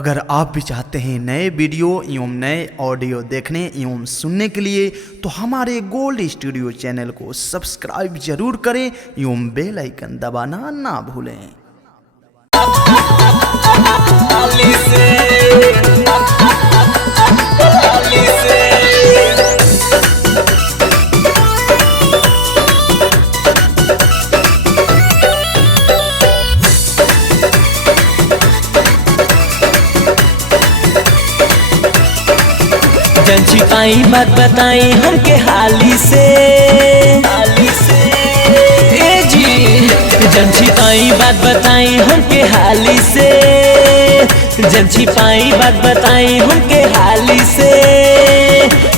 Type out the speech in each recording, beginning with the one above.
अगर आप भी चाहते हैं नए वीडियो एवं नए ऑडियो देखने एवं सुनने के लिए तो हमारे गोल्ड स्टूडियो चैनल को सब्सक्राइब जरूर करें एवं बेल आइकन दबाना ना भूलें। जन छिपाई बात बताई हमके हाली से ए जी। जन छिपाई बात बताई हमके हाली से, जन छिपाई बात बताई हमके हाली से।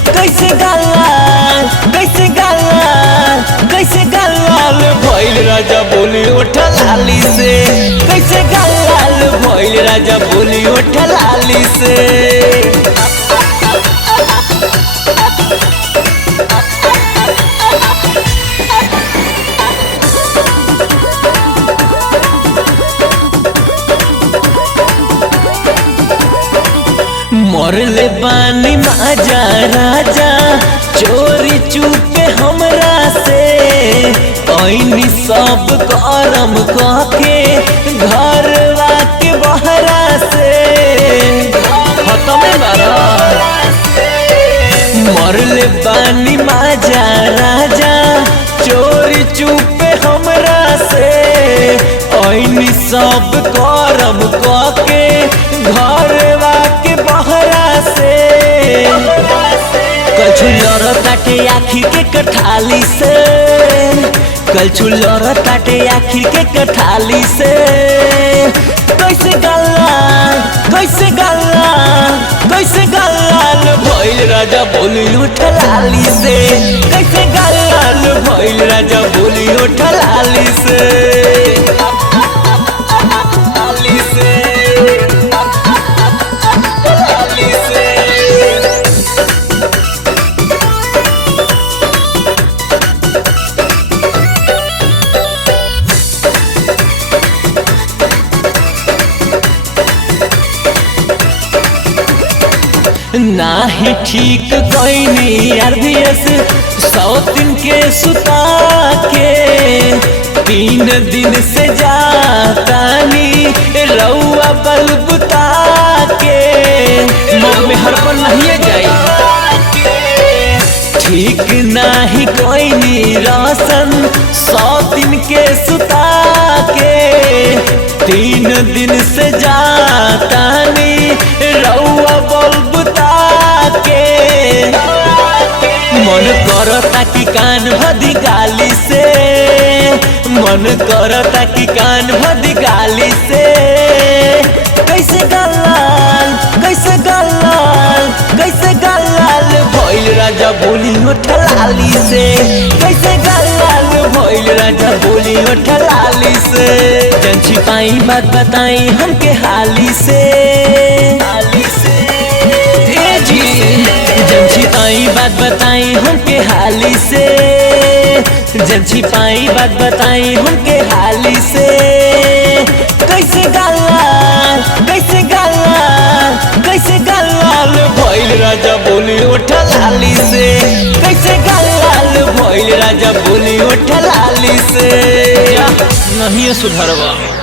कैसे गालाल कैसे गालाल कैसे गालाल भइल राजा बोली उठा लाली से। कैसे गालाल भइल राजा बोली उठा लाली से। मरले बानी माजा राजा चोरी चुपे हमरा से। ऐनी सब करम कहके घरवा के बहरा से खत्म बारा। मरले बानी माजा राजा चोरी चुपे हमरा से। ऐनी सब करम कहके घरवा के बहरा से। कछु लड़ताटे आखिर के कठाली से, कछु लड़ताटे आखिर के कठाली से। कैसे गालाल कैसे गालाल कैसे गालाल भइल राजा बोली उठा लाली से। कैसे गालाल भइल राजा बोली उठा लाली से। नाही ठीक कोई आरबीएस 100 दिन के सुता के। 3 दिन से जातानी रउआ बलबुता के। मन में हड़बड़ नहीं जाई ठीक नाही कोई राशन 100 दिन के सुता के। 3 दिन से जातानी रउआ बलबुता के। मन करता कि कान भदी गाली से, मन करता कि कान भदी गाली से। कैसे गालाल कैसे गालाल कैसे गालाल भइल राजा बोली उठा लाली से। कैसे गालाल भइल राजा बोली उठा लाली से। जन छिपाई बात बताई हमके हाली से ए जी। जन छिपाई बात बताई हमके हाली से, जन छिपाई बात बताई हमके हाली से। कैसे गालाल कैसे गालाल कैसे गालाल भइल राजा बोली उठा लाली से। कैसे गालाल भइल राजा बोली उठा लाली से। नहीं सुधरवा।